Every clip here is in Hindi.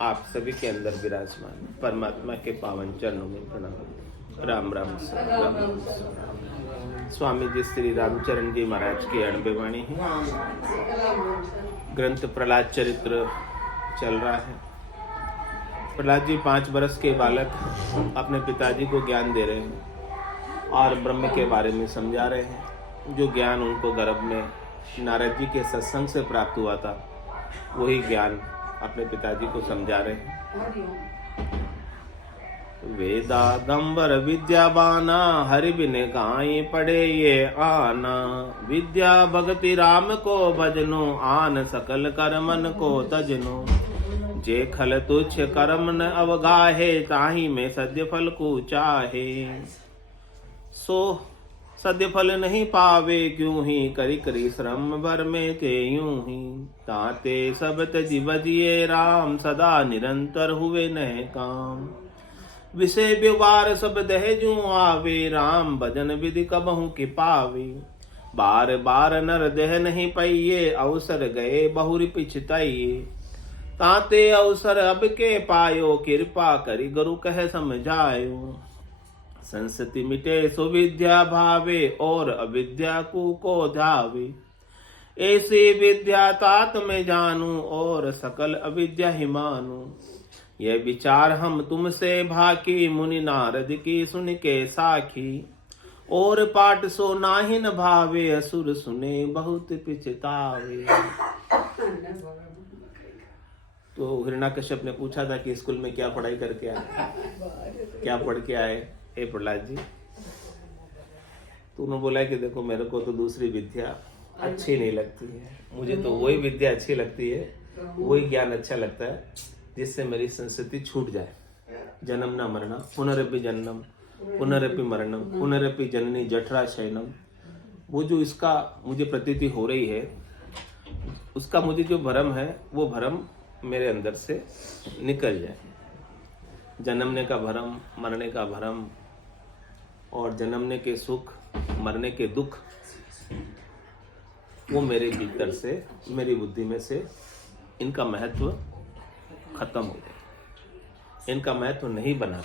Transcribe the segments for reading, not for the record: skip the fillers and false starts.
आप सभी के अंदर विराजमान परमात्मा के पावन चरणों में प्रणाम। राम राम राम। स्वामी जी श्री रामचरण जी महाराज की अणबे वाणी है। ग्रंथ प्रहलाद चरित्र चल रहा है। प्रहलाद जी 5 वर्ष के बालक अपने पिताजी को ज्ञान दे रहे हैं और ब्रह्म के बारे में समझा रहे हैं। जो ज्ञान उनको गर्भ में नारद जी के सत्संग से प्राप्त हुआ था, वही ज्ञान अपने पिताजी को समझा रहे हैं। वेदागंबर विद्याबाना हरि बिन काई पढ़े ये आना। विद्या भगति राम को भजनो आन सकल कर्मन को तजनो। जे खल तुच्छ कर्म न अवगाहे ताही में सद्य फल को चाहे। सो सद्य फल नहीं पावे क्यों ही करी करी श्रम भर में के यूं ही। ताते सब तजी बजिए राम सदा निरंतर हुए नए काम। विषय व्यवहार सब दहेजू आवे राम भजन विधि कबहू की पावे। बार बार नर देह नहीं पाइये अवसर गए बहुरी पिछताइये। ताते अवसर अब के पायो कृपा करी गुरु कह समझायो। संस्ति मिटे सुविद्या भावे और अविद्या को धावे। ऐसी विद्या तात में जानू और सकल अविद्या ही मानू। यह विचार हम तुमसे भाकी मुनि नारद की सुन के साखी। और पाठ सो नाहि न भावे असुर सुने बहुत पिछतावे। तो हिरण्याकश्यप ने पूछा था कि स्कूल में क्या पढ़ाई करके आए, क्या पढ़ के आए हे प्रहलाद जी। तो उन्होंने बोला कि देखो मेरे को तो दूसरी विद्या अच्छी नहीं लगती है, मुझे तो वही विद्या अच्छी लगती है, वही ज्ञान अच्छा लगता है जिससे मेरी संस्कृति छूट जाए। जन्म न मरणा पुनरपि जन्म पुनरपि मरणम पुनरपि जननी जठरा शयनम। वो जो इसका मुझे प्रतीति हो रही है, उसका मुझे जो भ्रम है वो भ्रम मेरे अंदर से निकल जाए। जन्मने का भ्रम, मरने का भ्रम और जन्मने के सुख मरने के दुख, वो मेरे भीतर से मेरी बुद्धि में से इनका महत्व खत्म हो गया, इनका महत्व नहीं बना।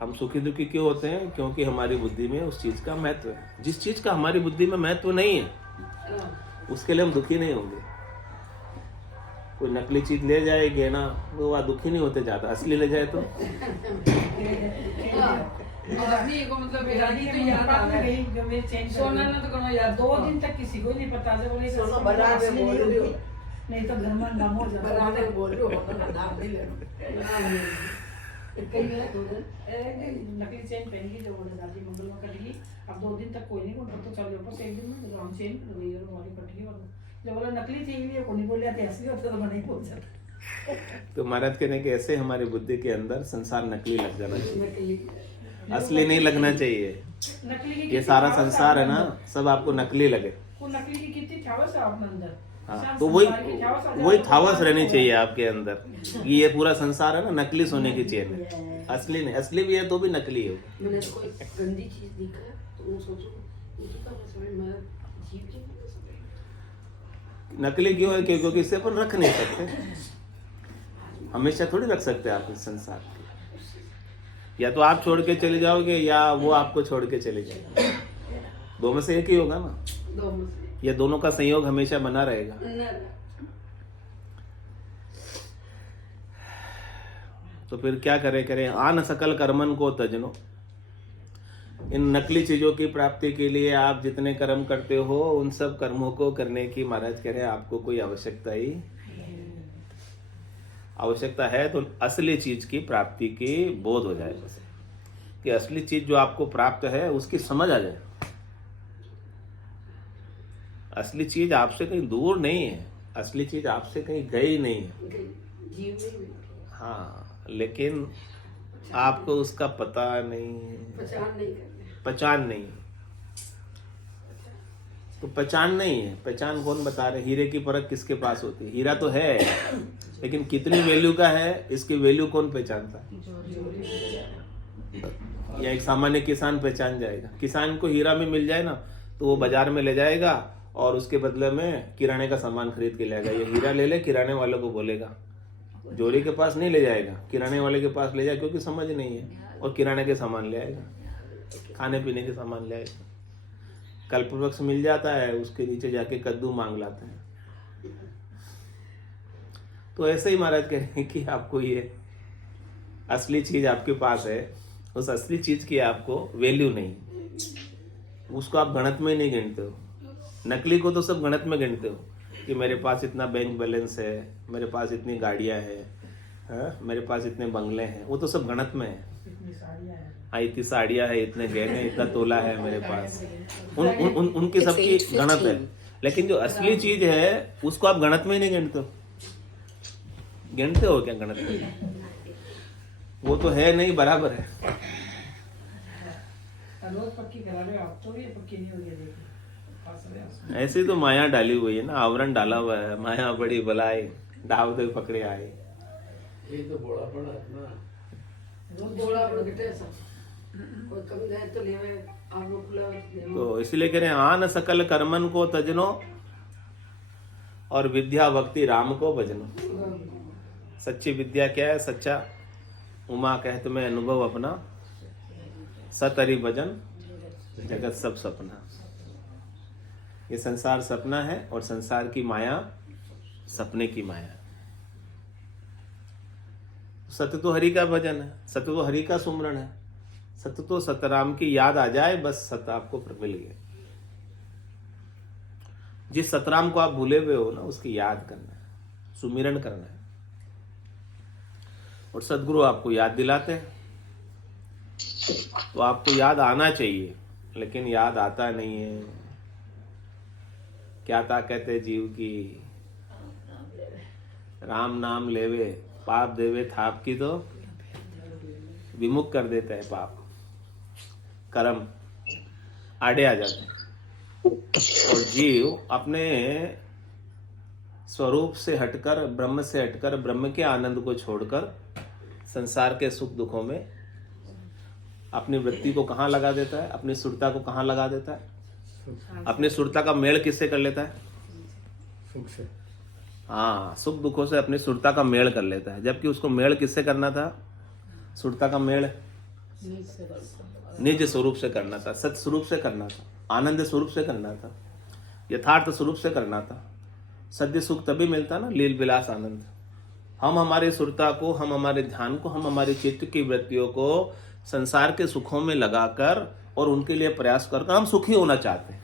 हम सुखी दुखी क्यों होते हैं? क्योंकि हमारी बुद्धि में उस चीज का महत्व है। जिस चीज का हमारी बुद्धि में महत्व नहीं है उसके लिए हम दुखी नहीं होंगे। कोई नकली चीज ले जाए गहना, वो वह दुखी नहीं होते ज्यादा। असली ले जाए तो सोना ना तो यार 2 दिन तक किसी को नहीं पता नहीं तो घर में नाम हो जाता है। बोल रहे हो नाम नहीं लेना। नकली चेन पहन की जो बोले दादी मंगल में कटी। अब 2 दिन तक कोई नहीं बोल तो चल ऊपर से एक दिन में राम चेन वाली कटी और जब बोला नकली चेन लिए कोई नहीं बोल रहा था, असली होता तो मैं नहीं बोल सकता। तो महाराज कहने के ऐसे हमारी बुद्धि के अंदर संसार नकली लग जाना चाहिए, असली नहीं लगना चाहिए। ये सारा संसार है ना, सब आपको नकली लगे। वो नकली की कितनी ठावस है आपके अंदर। हाँ, तो वही ठावस रहनी चाहिए आपके अंदर कि ये पूरा संसार है ना नकली सोने की चेन है, असली नहीं। असली भी है तो भी नकली है। मैंने कोई गंदी चीज दिखा तो वो सोचो नकली क्यों है? क्योंकि इससे अपन रख नहीं सकते, हमेशा थोड़ी रख सकते आप इस संसार को। या तो आप छोड़ के चले जाओगे या वो आपको छोड़ के चले जाएंगे। 2 में से एक ही होगा ना, 2 में से। या दोनों का संयोग हमेशा बना रहेगा। तो फिर क्या करें? आन सकल कर्मन को तजनो। इन नकली चीजों की प्राप्ति के लिए आप जितने कर्म करते हो उन सब कर्मों को करने की महाराज कह रहे हैं आपको कोई आवश्यकता ही आवश्यकता है तो असली चीज की प्राप्ति की बोध हो जाए, बस कि असली चीज जो आपको प्राप्त है उसकी समझ आ जाए। असली चीज आपसे कहीं दूर नहीं है, असली चीज आपसे कहीं गई नहीं है। हाँ, लेकिन आपको उसका पता नहीं, पहचान नहीं। तो पहचान नहीं है। पहचान कौन बता रहे? हीरे की परख किसके पास होती है? हीरा तो है लेकिन कितनी वैल्यू का है, इसकी वैल्यू कौन पहचानता है? या एक सामान्य किसान पहचान जाएगा? किसान को हीरा में मिल जाए ना तो वो बाजार में ले जाएगा और उसके बदले में किराने का सामान खरीद के लाएगा। ये हीरा ले ले, किराने वालों को बोलेगा, जोरी के पास नहीं ले जाएगा, किराने वाले के पास ले जाए, क्योंकि समझ नहीं है, और किराने के सामान ले आएगा, खाने पीने के सामान ले आएगा। कल्पवृक्ष मिल जाता है, उसके नीचे जाके कद्दू मांग लाते हैं। तो ऐसे ही महाराज कह रहे हैं कि आपको ये असली चीज आपके पास है, उस असली चीज की आपको वैल्यू नहीं, उसको आप गणित में नहीं गिनते हो। नकली को तो सब गणित में गिनते हो कि मेरे पास इतना बैंक बैलेंस है, मेरे पास इतनी गाड़ियां हैं, मेरे पास इतने बंगले हैं, वो तो सब गणित में है। हाँ, इतनी साड़ियां है, इतने गहने, इतना तोला है मेरे पास, उनकी सबकी गणित है। लेकिन जो असली चीज है उसको आप गणित में ही नहीं गिनते हो। गिनते हो क्या गणित में? वो तो है नहीं, बराबर है। रोज पक्की करा रहे हो आप, तो ये पक्की नहीं हो गई, देखिए ऐसी तो माया डाली हुई है ना, आवरण डाला हुआ है, माया बड़ी बलाई, दाव दे पकड़े आए। ये तो बोला पड़ा ना, रोज बोला पड़ा कितने ऐसा कोई कमी है तो लेवे आप लोग खुला। तो इसलिए कह रहे हैं, आन सकल कर्मन को तजनो और विद्या भक्ति राम को भजनो। सच्ची विद्या क्या है? सच्चा उमा कहत में अनुभव अपना, सतरी भजन जगत सब सपना। ये संसार सपना है और संसार की माया सपने की माया है। सत्य तो हरि का भजन है, सत्य तो हरि का सुमरण है, सत्य तो सतराम की याद आ जाए, बस सत्य आपको मिल गया। जिस सतराम को आप भूले हुए हो ना, उसकी याद करना है, सुमिरन करना है। और सदगुरु आपको याद दिलाते हैं, तो आपको याद आना चाहिए, लेकिन याद आता नहीं है। क्या ताकत है जीव की, राम नाम लेवे पाप देवे थाप की, तो विमुख कर देता है पाप, कर्म आड़े आ जाते हैं। और जीव अपने स्वरूप से हटकर, ब्रह्म से हटकर, ब्रह्म के आनंद को छोड़कर संसार के सुख दुखों में अपनी वृत्ति को कहाँ लगा देता है? अपनी सुरता को कहाँ लगा देता है? अपनी सुरता का मेल किससे कर लेता है? सुख से। हाँ, सुख दुखों से अपनी सुरता का मेल कर लेता है। जबकि उसको मेल किससे करना था? सुरता का मेल निज स्वरूप से करना था, सत्य स्वरूप से करना था, आनंद स्वरूप से करना था, यथार्थ स्वरूप से करना था। सद्य सुख तभी मिलता ना, लील विलास आनंद। हम हमारे सुरता को, हम हमारे ध्यान को, हम हमारे चित्त की वृत्तियों को संसार के सुखों में लगाकर और उनके लिए प्रयास कर हम सुखी होना चाहते हैं।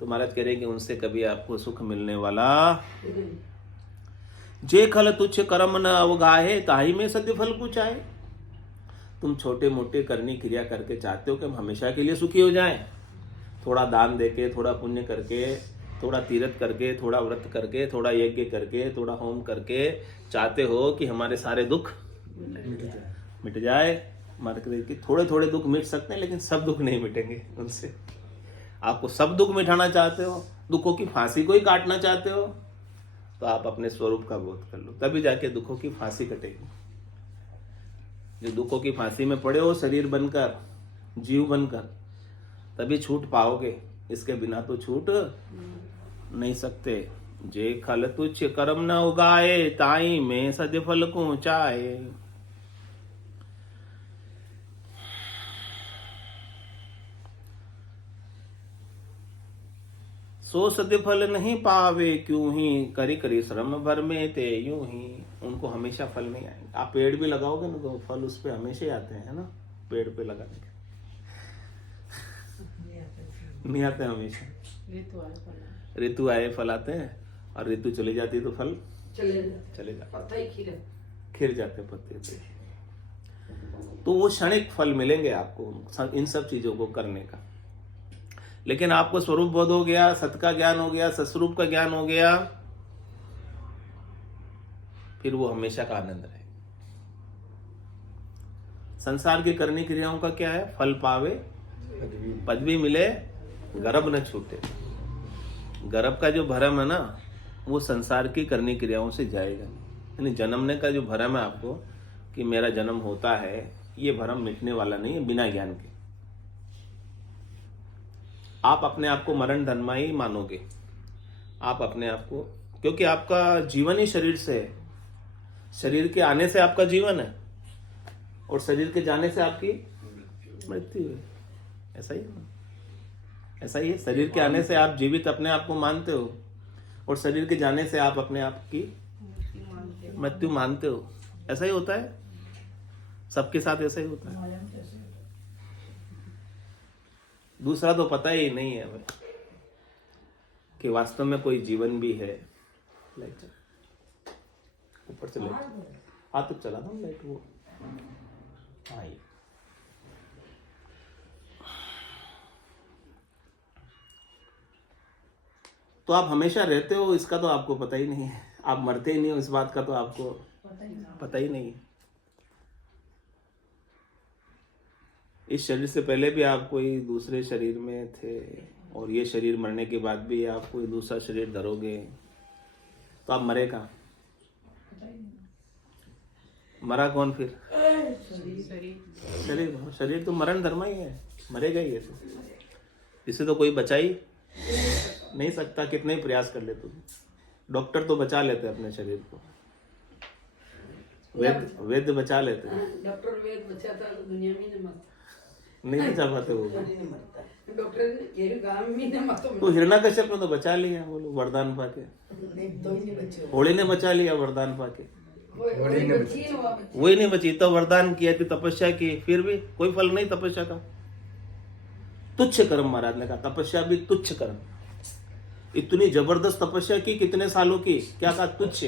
तो महाराज कह रहे कि उनसे कभी आपको सुख मिलने वाला। जे खल तुच्छ कर्म न अवगाहे, ताही में सत्य फल कुछ आए। तुम छोटे मोटे करनी क्रिया करके चाहते हो कि हम हमेशा के लिए सुखी हो जाएं। थोड़ा दान देके, थोड़ा पुण्य करके, थोड़ा तीर्थ करके, थोड़ा व्रत करके, थोड़ा यज्ञ करके, थोड़ा होम करके चाहते हो कि हमारे सारे दुख मिट जाए। मार्केट की थोड़े थोड़े दुख मिट सकते हैं, लेकिन सब दुख नहीं मिटेंगे उनसे। आपको सब दुख मिटाना चाहते हो, दुखों की फांसी को ही काटना चाहते हो, तो आप अपने स्वरूप का बोध कर लो, तभी जाके दुखों की फांसी कटेगी। जो दुखों की फांसी में पड़े हो शरीर बनकर, जीव बनकर, तभी छूट पाओगे, इसके बिना तो छूट नहीं सकते। जे खल तुच्छ कर्म न उगाए, ताई में सद्य फल को चाहे। सो सद्य फल नहीं पावे, क्यों ही करी करी श्रम भर में ते यूं ही। उनको हमेशा फल नहीं आएंगे। आप पेड़ भी लगाओगे ना तो फल उस पे हमेशा ही आते हैं, है ना? पेड़ पे लगाने के नहीं आते हमेशा। ऋतु आए फल आते हैं, और ऋतु चली जाती है तो फल चले जाते, पत्ता ही खिर जाते पत्ते पे। तो वो क्षणिक फल मिलेंगे आपको इन सब चीजों को करने का। लेकिन आपको स्वरूप बोध हो गया, सत का ज्ञान हो गया, सत्स्वरूप का ज्ञान हो गया, फिर वो हमेशा का आनंद रहेगा। संसार की करनी क्रियाओं का क्या है? फल पावे, पदवी मिले, गर्भ न छूटे। गर्भ का जो भरम है ना, वो संसार की करनी क्रियाओं से जाएगा। यानी जन्मने का जो भरम है आपको कि मेरा जन्म होता है, ये भरम मिटने वाला नहीं है बिना ज्ञान के। आप अपने आप को मरण धर्मा ही मानोगे। आप अपने आप को, क्योंकि आपका जीवन ही शरीर से है। शरीर के आने से आपका जीवन है और शरीर के जाने से आपकी मृत्यु है। ऐसा ही है ना? ऐसा ही है। शरीर के आने से आप जीवित अपने आप को मानते हो और शरीर के जाने से आप अपने आप की मृत्यु मानते हो। ऐसा ही होता है, सबके साथ ऐसा ही होता है। माया में कैसे होता है? दूसरा तो पता ही नहीं है हमें कि वास्तव में कोई जीवन भी है। लाइट चल, ऊपर से लाइट, हाँ तो चला था लाइट वो। हाँ ये तो आप हमेशा रहते हो इसका तो आपको पता ही नहीं है। आप मरते ही नहीं हो इस बात का तो आपको पता ही नहीं है। इस शरीर से पहले भी आप कोई दूसरे शरीर में थे और ये शरीर मरने के बाद भी आप कोई दूसरा शरीर धरोगे तो आप मरे कहाँ? मरा कौन फिर? शरीर। शरीर तो मरण धर्म ही है, मरेगा ही। ऐसे इसे तो कोई बचा ही नहीं सकता, कितने ही प्रयास कर ले तुम। डॉक्टर तो बचा लेते अपने शरीर को, वैद्य बचा लेते। डॉक्टर वेद बचाता तो दुनिया में नहीं मरता। नहीं बचा पाते वो। डॉक्टर ये भी गांव में नहीं मरता। तो हिरण्यकश्यप ने तो बचा लिया, बोलो वरदान पाके। होली ने बचा लिया वरदान पाके, वही नहीं बची। तो वरदान किया कि तपस्या की, फिर भी कोई फल नहीं तपस्या का। तुच्छ कर्म, महाराज ने कहा तपस्या भी तुच्छ कर्म। इतनी जबरदस्त तपस्या की, कितने सालों की, क्या कहा? तुच्छ।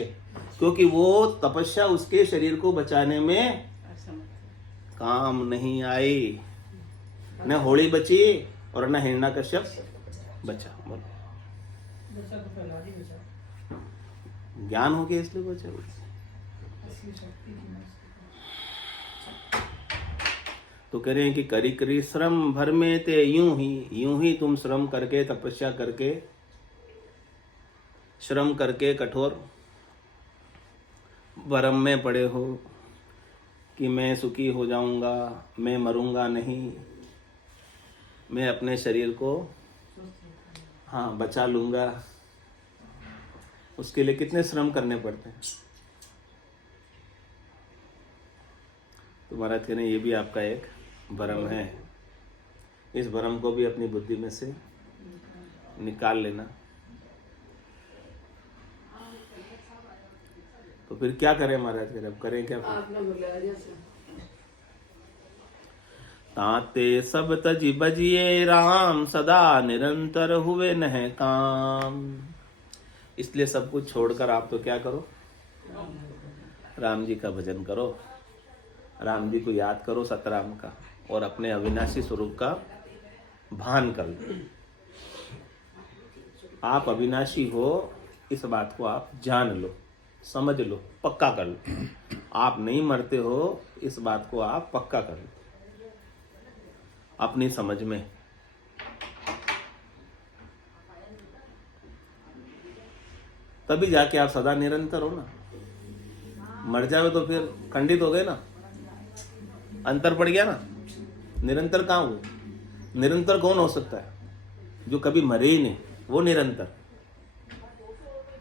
क्योंकि वो तपस्या उसके शरीर को बचाने में काम नहीं आई। न होली बची और न हिरण्यकश्यप बचा। बोलो बच्चा तो पहला ही बचा। ज्ञान हो गया इसलिए बचा। असली शक्ति की मस्त। तो कह रहे हैं कि करी करी श्रम भर में ते यूं ही तुम श्रम करके, तपस्या करके, श्रम करके कठोर भरम में पड़े हो कि मैं सुखी हो जाऊंगा, मैं मरूंगा नहीं, मैं अपने शरीर को हाँ बचा लूंगा। उसके लिए कितने श्रम करने पड़ते हैं। तो महाराज कह रहे हैं ये भी आपका एक भ्रम है। इस भ्रम को भी अपनी बुद्धि में से निकाल लेना। तो फिर क्या करें महाराज? कह रहे अब करें क्या? आपने बुलाया जैसे ताते सब तजी बजिए राम, सदा निरंतर हुए नह काम। इसलिए सब कुछ छोड़कर आप तो क्या करो? राम जी का भजन करो, राम जी को याद करो, सतराम का, और अपने अविनाशी स्वरूप का भान कर लो। आप अविनाशी हो इस बात को आप जान लो, समझ लो, पक्का कर लो। आप नहीं मरते हो इस बात को आप पक्का कर लो अपनी समझ में। तभी जाके आप सदा निरंतर हो ना। मर जावे तो फिर खंडित हो गए ना, अंतर पड़ गया ना। निरंतर कहाँ हुए? निरंतर कौन हो सकता है? जो कभी मरे ही नहीं, वो निरंतर।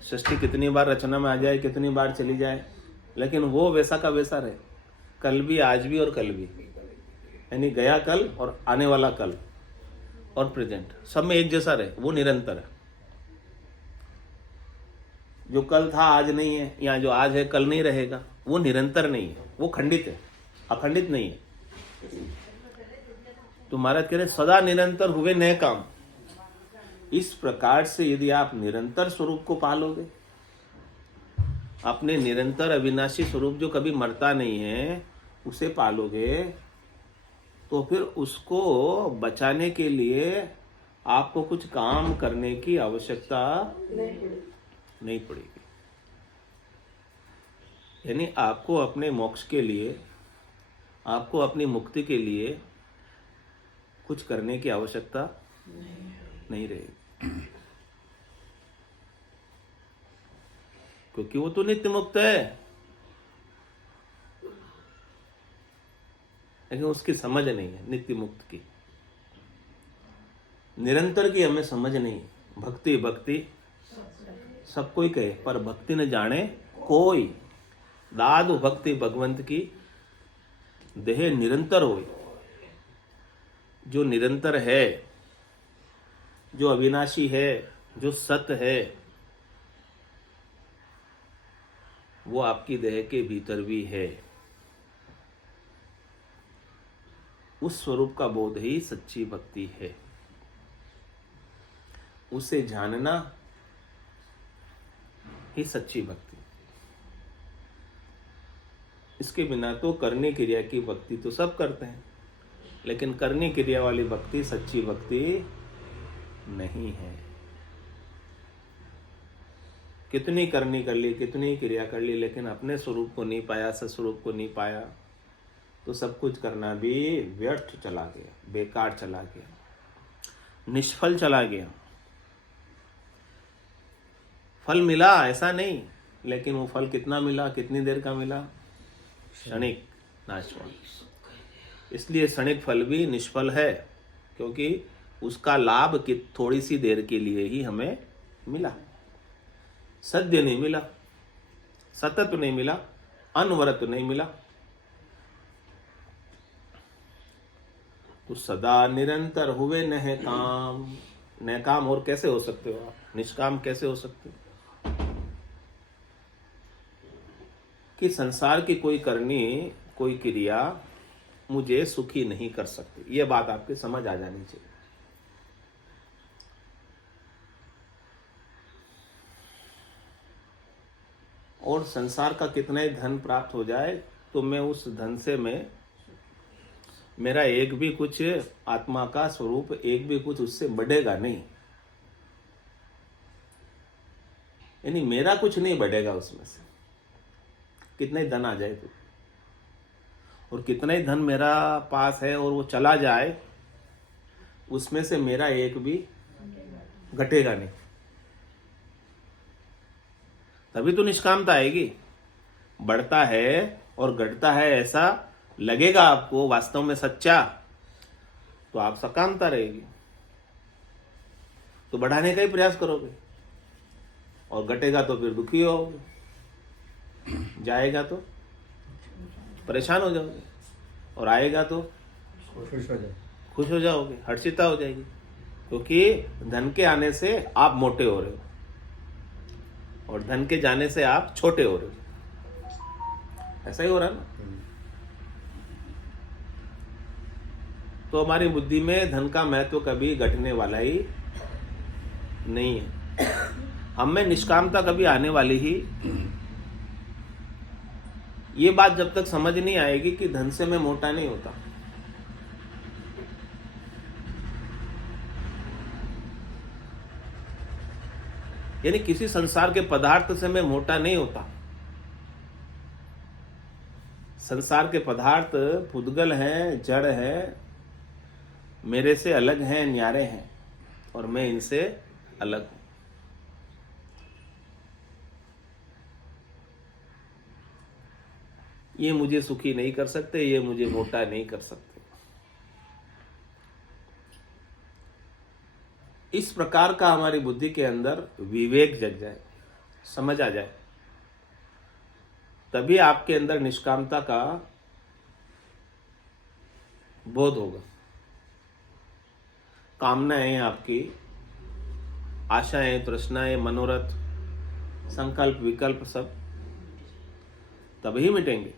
सृष्टि कितनी बार रचना में आ जाए, कितनी बार चली जाए, लेकिन वो वैसा का वैसा रहे, कल भी, आज भी और कल भी। यानी गया कल और आने वाला कल और प्रेजेंट सब में एक जैसा रहे, वो निरंतर है। जो कल था आज नहीं है, या जो आज है कल नहीं रहेगा, वो निरंतर नहीं है, वो खंडित है, अखंडित नहीं है। तो महाराज कह रहे सदा निरंतर हुए नए काम। इस प्रकार से यदि आप निरंतर स्वरूप को पालोगे, अपने निरंतर अविनाशी स्वरूप जो कभी मरता नहीं है उसे पालोगे, तो फिर उसको बचाने के लिए आपको कुछ काम करने की आवश्यकता नहीं पड़ेगी। यानी आपको अपने मोक्ष के लिए, आपको अपनी मुक्ति के लिए कुछ करने की आवश्यकता नहीं रहेगी, क्योंकि वो तो नित्य मुक्त है। लेकिन उसकी समझ नहीं है नित्य मुक्त की। निरंतर की हमें समझ नहीं। भक्ति भक्ति सब कोई कहे, पर भक्ति न जाने कोई। दादु भक्ति भगवंत की देह निरंतर होई। जो निरंतर है, जो अविनाशी है, जो सत्य है, वो आपकी देह के भीतर भी है। उस स्वरूप का बोध ही सच्ची भक्ति है। उसे जानना ही सच्ची भक्ति। इसके बिना तो करने क्रिया की भक्ति तो सब करते हैं, लेकिन करने क्रिया वाली भक्ति सच्ची भक्ति नहीं है। कितनी करनी कर ली, कितनी क्रिया कर ली, लेकिन अपने स्वरूप को नहीं पाया, सस्वरूप को नहीं पाया, तो सब कुछ करना भी व्यर्थ चला गया, बेकार चला गया, निष्फल चला गया। फल मिला ऐसा नहीं, लेकिन वो फल कितना मिला, कितनी देर का मिला? क्षणिक, नाशवान। इसलिए क्षणिक फल भी निष्फल है, क्योंकि उसका लाभ कि थोड़ी सी देर के लिए ही हमें मिला, सद्य नहीं मिला, सतत नहीं मिला, अनवरत नहीं मिला। तो सदा निरंतर हुए न काम। न काम और कैसे हो सकते हो आप? निष्काम कैसे हो सकते हो? कि संसार की कोई करनी, कोई क्रिया मुझे सुखी नहीं कर सकती। यह बात आपके समझ आ जानी चाहिए। और संसार का कितना ही धन प्राप्त हो जाए तो मैं उस धन से मेरा एक भी कुछ आत्मा का स्वरूप, एक भी कुछ उससे बढ़ेगा नहीं। यानी मेरा कुछ नहीं बढ़ेगा उसमें से, कितना ही धन आ जाए तो। और कितना ही धन मेरा पास है और वो चला जाए, उसमें से मेरा एक भी घटेगा नहीं। तभी तो निष्कामता आएगी। बढ़ता है और घटता है ऐसा लगेगा आपको वास्तव में सच्चा, तो आप सकामता रहेगी, तो बढ़ाने का ही प्रयास करोगे। और घटेगा तो फिर दुखी होगे, जाएगा तो परेशान हो जाओगे, और आएगा तो खुश हो जाओगे, हर्षिता हो जाएगी, क्योंकि धन के आने से आप मोटे हो रहे हो और धन के जाने से आप छोटे हो रहे हो। ऐसा ही हो रहा है ना। तो हमारी बुद्धि में धन का महत्व कभी घटने वाला ही नहीं है। हम में निष्कामता कभी आने वाली ही। ये बात जब तक समझ नहीं आएगी कि धन से मैं मोटा नहीं होता, यानी किसी संसार के पदार्थ से मैं मोटा नहीं होता। संसार के पदार्थ पुद्गल हैं, जड़ हैं, मेरे से अलग हैं, न्यारे हैं, और मैं इनसे अलग हूं। ये मुझे सुखी नहीं कर सकते, ये मुझे मोटा नहीं कर सकते। इस प्रकार का हमारी बुद्धि के अंदर विवेक जग जाए, समझ आ जाए, तभी आपके अंदर निष्कामता का बोध होगा। कामनाएं आपकी, आशाएं, तृष्णाएं, मनोरथ, संकल्प, विकल्प सब तभी मिटेंगे।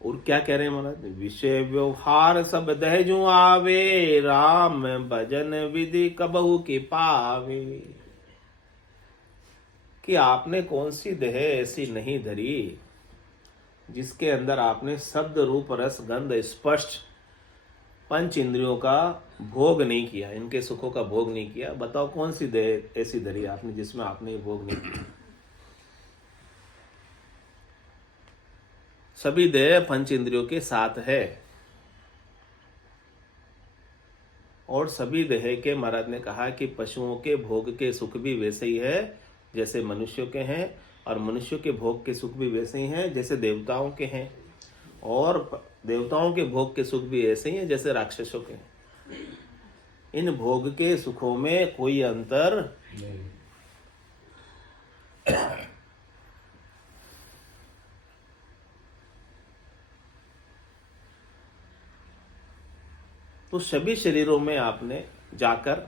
और क्या कह रहे हैं महाराज? विषय व्यवहार सब दहजू आवे, राम भजन विधि कबहू की पावे। कि आपने कौन सी देह ऐसी नहीं धरी जिसके अंदर आपने शब्द, रूप, रस, गंध, स्पर्श, पंच इंद्रियों का भोग नहीं किया, इनके सुखों का भोग नहीं किया। बताओ कौन सी देह ऐसी धरी आपने जिसमें आपने ये भोग नहीं किया? सभी देह पंच इंद्रियों के साथ है, और सभी देह के महाराज ने कहा कि पशुओं के भोग के सुख भी वैसे ही है जैसे मनुष्यों के हैं, और मनुष्यों के भोग के सुख भी वैसे ही हैं जैसे देवताओं के हैं, और देवताओं के भोग के सुख भी ऐसे ही हैं जैसे राक्षसों के। इन भोग के सुखों में कोई अंतर नहीं। तो सभी शरीरों में आपने जाकर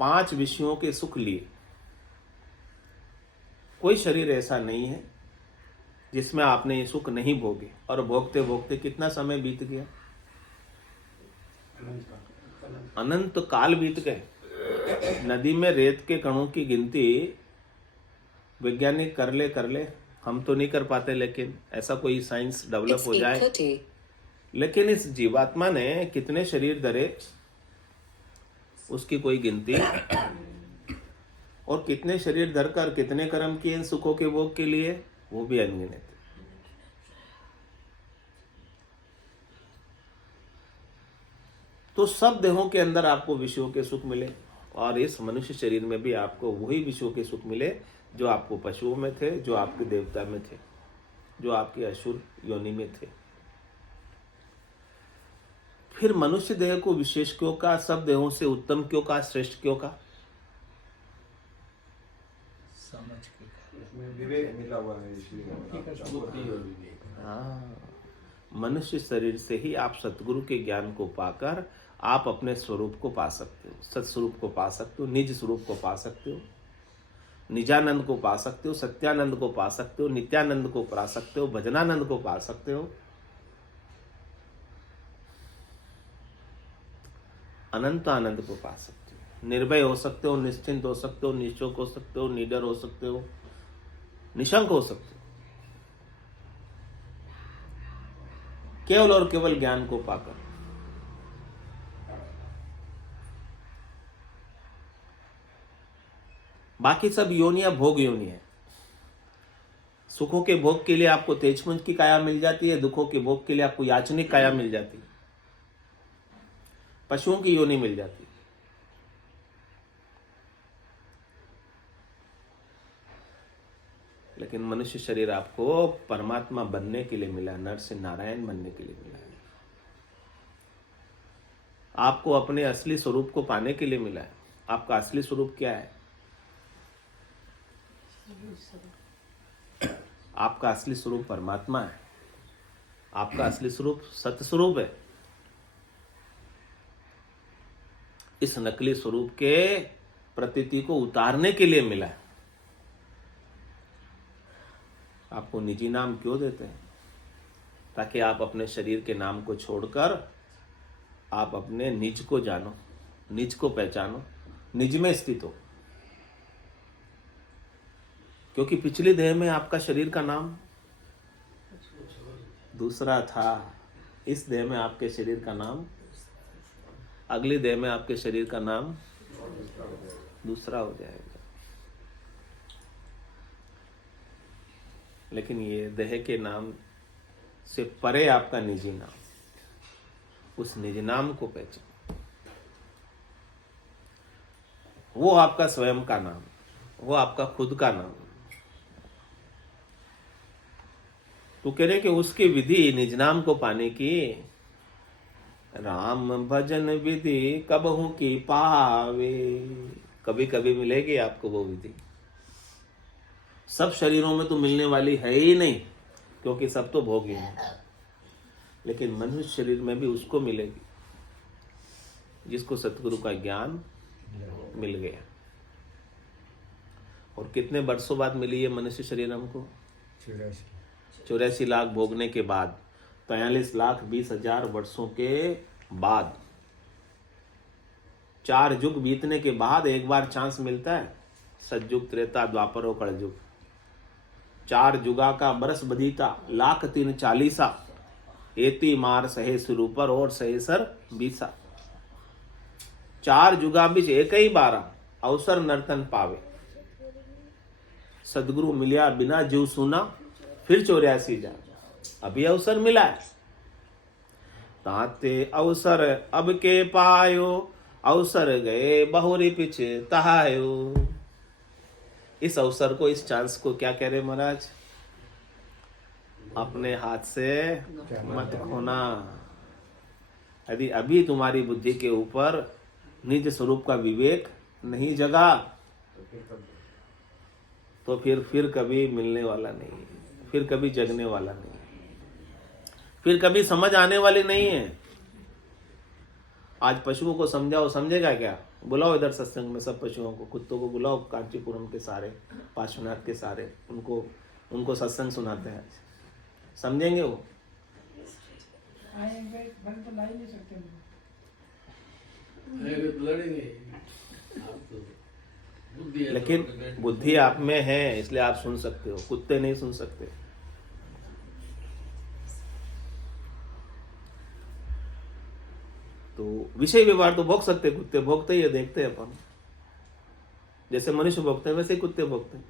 5 विषयों के सुख लिए। कोई शरीर ऐसा नहीं है जिसमें आपने ये सुख नहीं भोगे, और भोगते भोगते कितना समय बीत गया, अनंत काल बीत गए। नदी में रेत के कणों की गिनती वैज्ञानिक कर ले, हम तो नहीं कर पाते, लेकिन ऐसा कोई साइंस डेवलप हो जाए। लेकिन इस जीवात्मा ने कितने शरीर धरे उसकी कोई गिनती, और कितने शरीर धरकर कितने कर्म किए इन सुखों के भोग के लिए, वो भी अनगिनत। तो सब देहों के अंदर आपको विषयों के सुख मिले, और इस मनुष्य शरीर में भी आपको वही विषयों के सुख मिले जो आपको पशुओं में थे, जो आपके देवता में थे, जो आपके असुर योनि में थे। फिर मनुष्य देह को विशेष क्यों कहा, सब देहों से उत्तम क्यों कहा, श्रेष्ठ क्यों कहा? समझ के इसमें विवेक मिला हुआ है, इसलिए बुद्धि और विवेक। हाँ, मनुष्य शरीर से ही आप सतगुरु के ज्ञान को पाकर आप अपने स्वरूप को पा सकते हो, सत्स्वरूप को पा सकते हो, निज स्वरूप को पा सकते हो, निजानंद को पा सकते हो, सत्यानंद को पा सकते हो, नित्यानंद को पा सकते हो, भजनानंद को पा सकते हो, अनंत आनंद को पा सकते हो, निर्भय हो सकते हो, निश्चिंत हो सकते हो, निश्चोक हो सकते हो, निडर हो सकते हो, निशंक हो सकते हो, केवल और केवल ज्ञान को पाकर। बाकी सब योनियां भोग योनि है। सुखों के भोग के लिए आपको तेजपुंज की काया मिल जाती है, दुखों के भोग के लिए आपको याचनिक काया मिल जाती है, पशुओं की योनि मिल जाती है। लेकिन मनुष्य शरीर आपको परमात्मा बनने के लिए मिला, नर से नारायण बनने के लिए मिला है, आपको अपने असली स्वरूप को पाने के लिए मिला है। आपका असली स्वरूप क्या है? आपका असली स्वरूप परमात्मा है, आपका असली स्वरूप सत्य स्वरूप है। इस नकली स्वरूप के प्रतीति को उतारने के लिए मिला है। आपको निजी नाम क्यों देते हैं? ताकि आप अपने शरीर के नाम को छोड़कर आप अपने निज को जानो, निज को पहचानो, निज में स्थित हो। क्योंकि पिछली देह में आपका शरीर का नाम दूसरा था, इस देह में आपके शरीर का नाम, अगली देह में आपके शरीर का नाम दूसरा हो जाएगा। लेकिन ये देह के नाम से परे आपका निजी नाम, उस निज नाम को पहचान, वो आपका स्वयं का नाम, वो आपका खुद का नाम। तो कह रहे कि उसकी विधि निज नाम को पाने की, राम भजन विधि कबहू की पावे। कभी कभी मिलेगी आपको वो विधि, सब शरीरों में तो मिलने वाली है ही नहीं, क्योंकि सब तो भोगी हैं। लेकिन मनुष्य शरीर में भी उसको मिलेगी जिसको सतगुरु का ज्ञान मिल गया। और कितने वर्षों बाद मिली है मनुष्य शरीर हमको? 84 लाख भोगने के बाद, 43,20,000 वर्षों के बाद, 4 युग बीतने के बाद एक बार चांस मिलता है। सतयुग, त्रेता, द्वापर और कलयुग, 4 युगा का बरस बदीता, 1,03,40 एती मार सहे सुरूपर और सहे सर 20। 4 युगा बीच एक ही 12 अवसर नर्तन पावे। सदगुरु मिलिया बिना जीव सुना, फिर 84 जा अभी अवसर मिला है। ताते अवसर अब के पायो, अवसर गए बहुरी पिछे तहायो। इस अवसर को, इस चांस को क्या कह रहे महाराज? अपने हाथ से मत खोना। यदि अभी तुम्हारी बुद्धि के ऊपर निज स्वरूप का विवेक नहीं जगा तो फिर कभी मिलने वाला नहीं, फिर कभी जगने वाला नहीं, फिर कभी समझ आने वाली नहीं है। आज पशुओं को समझाओ, समझेगा क्या? बुलाओ इधर सत्संग में सब पशुओं को, कुत्तों को बुलाओ, कांचीपुरम के सारे, पार्श्वनाथ के सारे, उनको सत्संग सुनाते हैं। समझेंगे वो? आएंगे घर तो ला ही नहीं सकते लोग। आएंगे तो लड़ेंगे। आप तो बुद्धि है, लेकिन तो बैठ- बुद्धि आप में है, इसलिए आप सुन सकते हो, कुत्ते नहीं सुन सकते। तो विषय व्यवहार तो भोग सकते, कुत्ते भोगते ही है, देखते हैं अपन। जैसे मनुष्य भोगते हैं वैसे ही कुत्ते भोगते हैं।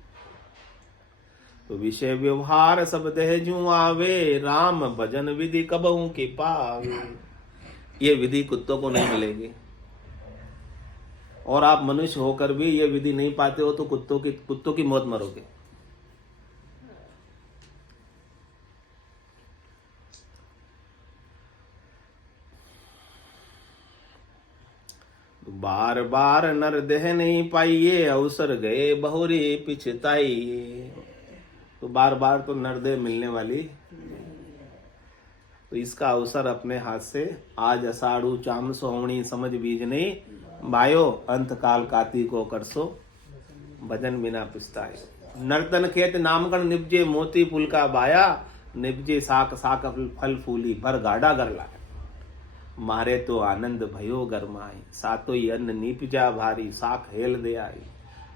तो विषय व्यवहार सब देह जू आवे, राम भजन विधि कबहू की पावे। ये विधि कुत्तों को नहीं मिलेगी, और आप मनुष्य होकर भी ये विधि नहीं पाते हो तो कुत्तों की मौत मरोगे। बार बार नर देह नहीं पाइए, अवसर गए बहुरी पिछताइए। तो बार बार तो नर देह मिलने वाली, तो इसका अवसर अपने हाथ से आज अषाढ़ू चाम सोहणी समझ बीज नहीं, बायो अंत काल काती को करसो भजन बिना पुस्ताए। नर्तन खेत नामगण निपजे, मोती पुल का बाया, निपजे साक साक फल फूली, भर गाढ़ा कर लाए। मारे तो आनंद भयो गरमाई, सातो ही अन्न नीपजा भारी, साख हेल दे आई।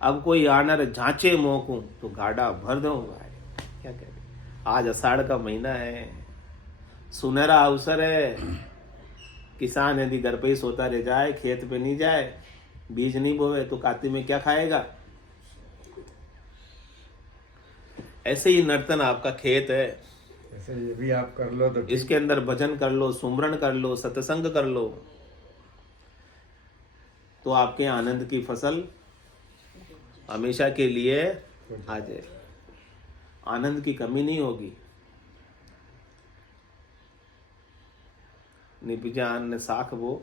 अब कोई आनर झांचे मोकू, तो गाढ़ा भर दो भाई। क्या कह रहे? आज अषाढ़ का महीना है, सुनहरा अवसर है। किसान यदि घर पे ही सोता रह जाए, खेत पे नहीं जाए, बीज नहीं बोए, तो कार्तिक में क्या खाएगा? ऐसे ही नर्तन आपका खेत है, ऐसे ये भी आप कर लो तो इसके अंदर भजन कर लो, सुमरण कर लो, सत्संग कर लो, तो आपके आनंद की फसल हमेशा के लिए आ जाए। आनंद की कमी नहीं होगी। निपिजान ने साख वो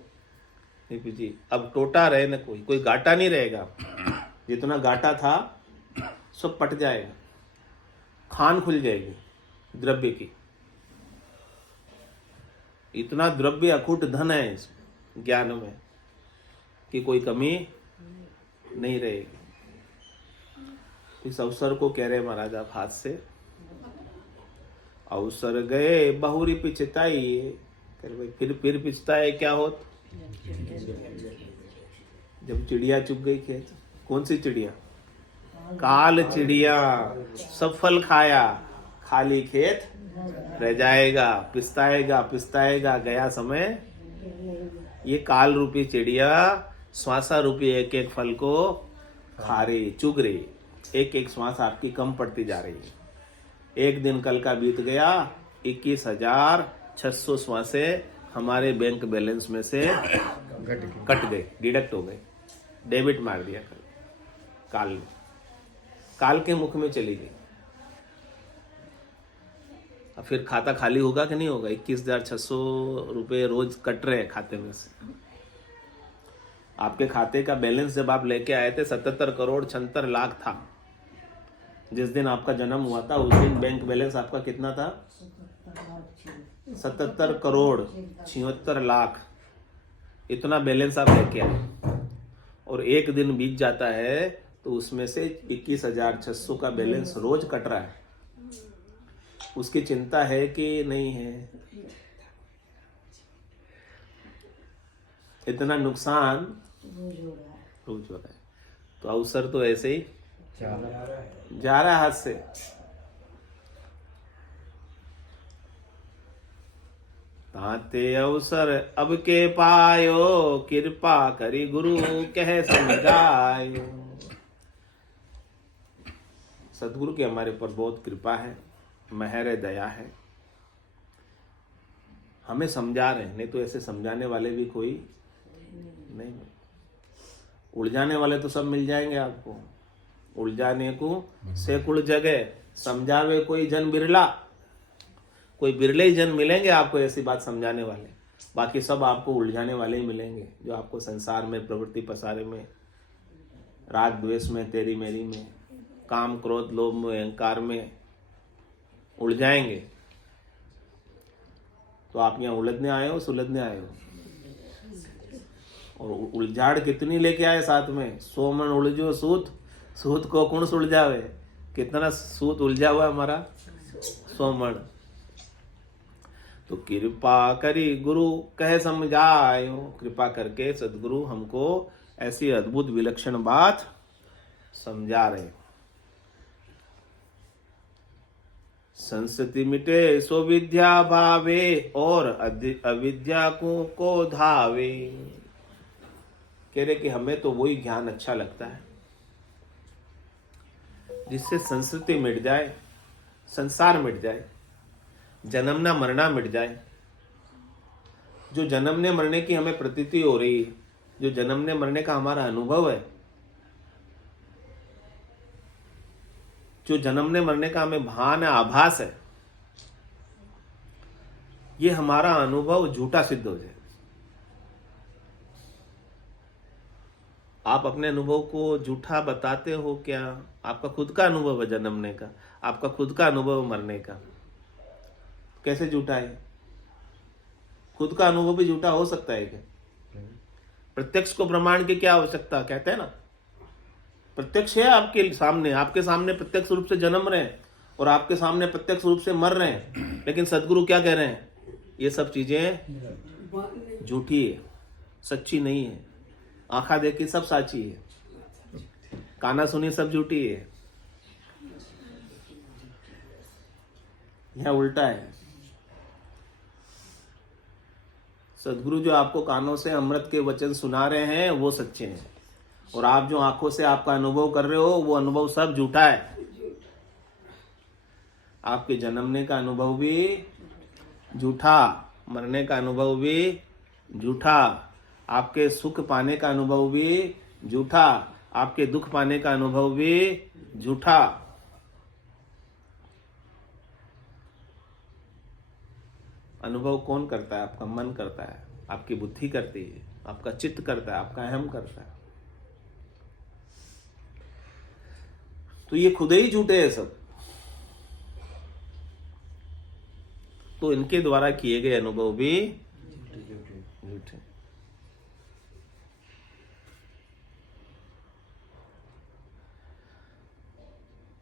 निपिजी, अब टोटा रहे न कोई घाटा नहीं रहेगा। जितना घाटा था सब पट जाएगा, खान खुल जाएगी द्रव्य की। इतना द्रव्य अखूट धन है इस ज्ञान में कि कोई कमी नहीं रहेगी। इस अवसर को कह रहे महाराज आप हाथ से, अवसर गए बहुरी पिछताई। फिर पिछताए क्या होत? जब चिड़िया चुग गई खेत। कौन सी चिड़िया? काल चिड़िया। सब फल खाया, खाली खेत रह जाएगा, पिस्ताएगा पिस्ताएगा गया समय। ये काल रूपी चिड़िया श्वासा रूपी एक एक फल को खा रही, चुग रही। एक एक श्वास आपकी कम पड़ती जा रही है। एक दिन कल का बीत गया, 21,600 श्वासें हमारे बैंक बैलेंस में से कट गए, डिडक्ट हो गए, डेबिट मार दिया काल ने, काल के मुख में चली गई। अब फिर खाता खाली होगा कि नहीं होगा? 21,600 रुपये रोज कट रहे हैं खाते में से। आपके खाते का बैलेंस जब आप लेके आए थे 77 करोड़ 76 लाख था। जिस दिन आपका जन्म हुआ था उस दिन बैंक बैलेंस आपका कितना था? 77 करोड़ 76 लाख। इतना बैलेंस आप लेके आए और एक दिन बीत जाता है तो उसमें से 21,600 का बैलेंस रोज कट रहा है। उसकी चिंता है कि नहीं है? इतना नुकसान रोज हो रहा है। तो अवसर तो ऐसे ही जा रहा है हाथ से। ताते अवसर अब के पायो, कृपा करी गुरु कह समझायो। सदगुरु की हमारे पर बहुत कृपा है, मेहर दया है। हमें समझा रहे हैं, नहीं तो ऐसे समझाने वाले भी कोई नहीं। उलझाने वाले तो सब मिल जाएंगे आपको। उलझाने को सैकड़ों जगह, समझावे कोई जन बिरला। कोई बिरले ही जन मिलेंगे आपको ऐसी बात समझाने वाले, बाकी सब आपको उलझाने वाले ही मिलेंगे, जो आपको संसार में प्रवृत्ति पसारे में, राग द्वेष में, तेरी मेरी में, काम क्रोध लोभ में, अहंकार में उलझाएंगे। तो आप यहाँ उलझने आए हो, सुलझने आए हो? और उलझाड़ कितनी लेके आए साथ में? 100 मन उलझो सूत, सूत को कौन सुलझावे? कितना सूत उलझा हुआ हमारा? 100 मन। तो कृपा करी गुरु कहे समझायो, कृपा करके सदगुरु हमको ऐसी अद्भुत विलक्षण बात समझा रहे। संस्कृति मिटे सो विद्या भावे, और अविद्या को धावे। कह रहे कि हमें तो वही ज्ञान अच्छा लगता है जिससे संस्कृति मिट जाए, संसार मिट जाए, जन्मना मरना मिट जाए। जो जन्मने मरने की हमें प्रतीति हो रही है, जो जन्मने मरने का हमारा अनुभव है, जो जन्मने मरने का हमें भान है, आभास है, ये हमारा अनुभव झूठा सिद्ध हो जाए। आप अपने अनुभव को झूठा बताते हो क्या? आपका खुद का अनुभव है जन्मने का, आपका खुद का अनुभव मरने का, कैसे झूठा है? खुद का अनुभव भी झूठा हो सकता है क्या? प्रत्यक्ष को प्रमाण की क्या आवश्यकता? कहते हैं ना, प्रत्यक्ष है आपके सामने प्रत्यक्ष रूप से जन्म रहे हैं और आपके सामने प्रत्यक्ष रूप से मर रहे हैं, लेकिन सदगुरु क्या कह रहे हैं? ये सब चीजें झूठी है, सच्ची नहीं है। आंखा देखी सब साची है, काना सुनी सब झूठी है। यह उल्टा है। सदगुरु जो आपको कानों से अमृत के वचन सुना रहे हैं वो सच्चे हैं, और आप जो आंखों से आपका अनुभव कर रहे हो वो अनुभव सब झूठा है। आपके जन्मने का अनुभव भी झूठा, मरने का अनुभव भी झूठा, आपके सुख पाने का अनुभव भी झूठा, आपके दुख पाने का अनुभव भी झूठा। अनुभव कौन करता है? आपका मन करता है, आपकी बुद्धि करती है, आपका चित्त करता है, आपका अहम करता है। तो ये खुद ही झूठे हैं सब। तो इनके द्वारा किए गए अनुभव भी झूठे।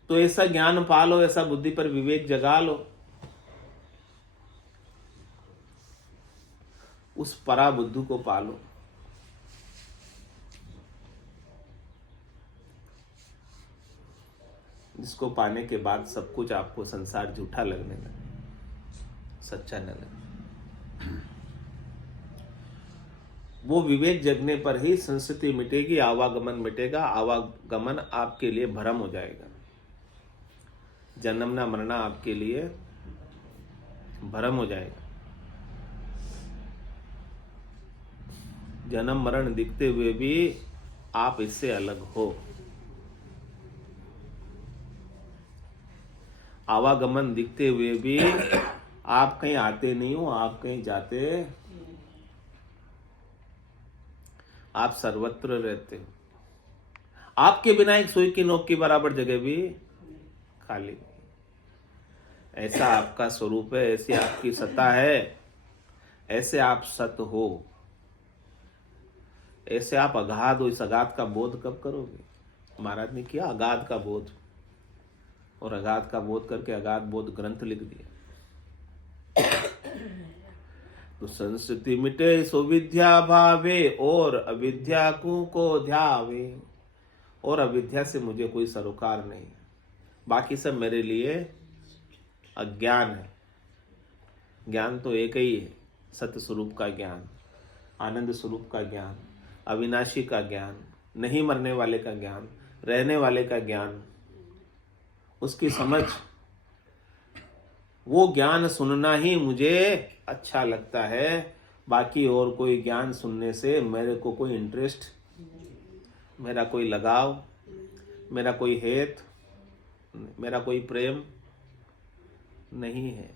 तो ऐसा ज्ञान पालो, ऐसा बुद्धि पर विवेक जगा लो, उस परा बुद्धि को पालो। जिसको पाने के बाद सब कुछ आपको संसार झूठा लगने लगे, सच्चा न लगे। वो विवेक जगने पर ही संस्कृति मिटेगी, आवागमन मिटेगा। आवागमन आपके लिए भ्रम हो जाएगा, जन्मना मरना आपके लिए भ्रम हो जाएगा। जन्म मरण दिखते हुए भी आप इससे अलग हो। आवागमन दिखते हुए भी आप कहीं आते नहीं हो, आप कहीं जाते, आप सर्वत्र रहते हो। आपके बिना एक सुई की नोक की बराबर जगह भी खाली। ऐसा आपका स्वरूप है, ऐसी आपकी सत्ता है, ऐसे आप सत हो, ऐसे आप अगाध हो। इस अगाध का बोध कब करोगे? महाराज ने किया अगाध का बोध, और अगाध का बोध करके अगाध बोध ग्रंथ लिख दिया। तो संस्कृति मिटे सो विद्या भावे, और अविद्या को ध्यावे। और अविद्या से मुझे कोई सरोकार नहीं, बाकी सब मेरे लिए अज्ञान है। ज्ञान तो एक ही है, सत्य स्वरूप का ज्ञान, आनंद स्वरूप का ज्ञान, अविनाशी का ज्ञान, नहीं मरने वाले का ज्ञान, रहने वाले का ज्ञान, उसकी समझ। वो ज्ञान सुनना ही मुझे अच्छा लगता है, बाकी और कोई ज्ञान सुनने से मेरे को कोई इंटरेस्ट, मेरा कोई लगाव, मेरा कोई हेत, मेरा कोई प्रेम नहीं है।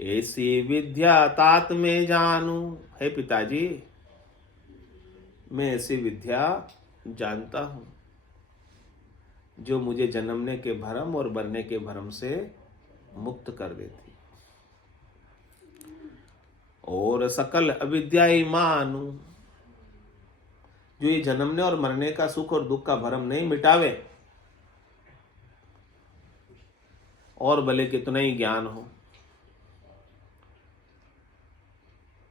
ऐसी विद्या तात में जानू। हे पिताजी, मैं ऐसी विद्या जानता हूं जो मुझे जन्मने के भ्रम और बनने के भ्रम से मुक्त कर देती, और सकल अविद्याई मानू, जो ये जन्मने और मरने का सुख और दुख का भ्रम नहीं मिटावे, और भले कितना ही ज्ञान हो,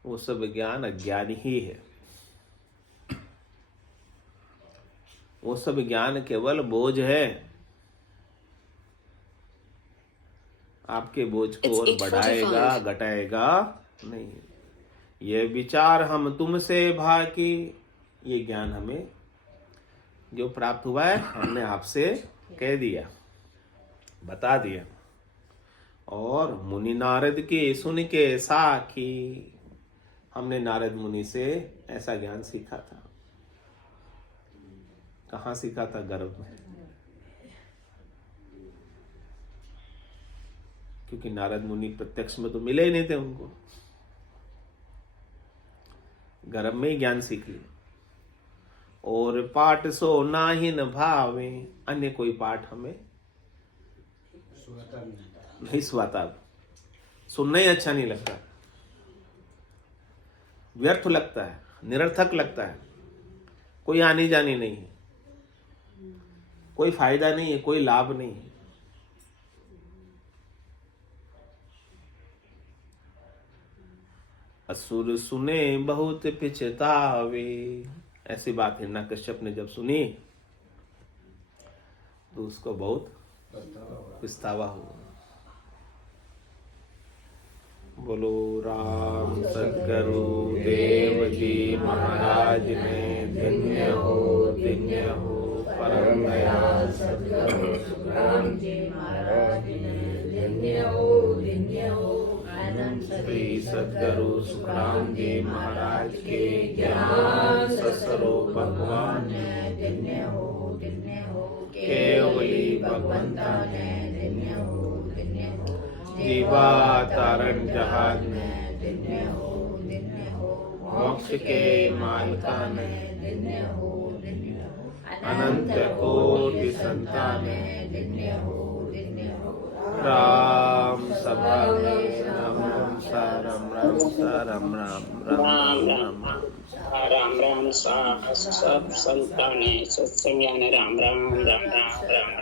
वो सब ज्ञान अज्ञान ही है। वो सब ज्ञान केवल बोझ है, आपके बोझ को और बढ़ाएगा घटाएगा नहीं। ये विचार हम तुमसे भाकी, ये ज्ञान हमें जो प्राप्त हुआ है हमने आपसे कह दिया, बता दिया। और मुनि नारद की सुन के साखी, हमने नारद मुनि से ऐसा ज्ञान सीखा था। कहाँ सीखा था? गर्भ में, क्योंकि नारद मुनि प्रत्यक्ष में तो मिले ही नहीं थे उनको, गर्भ में ही ज्ञान सीख लिया। और पाठ सो नाही न भावे, अन्य कोई पाठ हमें नहीं सुहाता, सुनना ही अच्छा नहीं लगता, व्यर्थ लगता है, निरर्थक लगता है, कोई आनी जानी नहीं है, कोई फायदा नहीं है, कोई लाभ नहीं है। असुर सुने बहुत पिछतावे, ऐसी बात हिरण्यकश्यप ने जब सुनी तो उसको बहुत पछतावा हुआ। बोलो राम सद्गुरु देव जी महाराज ने धन्य हो परम दयाल सद्गुरु सुखराम जी महाराज ने धन्य हो श्री सद्गुरु सुखराम जी महाराज के ज्ञान स्वरूप भगवान ने धन्य हो केवली भगवंता ने धन्य हो जीवा तारण जहाज ने धन्य हो मोक्ष के मालिका ने धन्य हो अनंत कोटि संतान ने धन्य हो राम सभा राम राम राम राम राम सब संतान सत्संग राम राम राम राम राम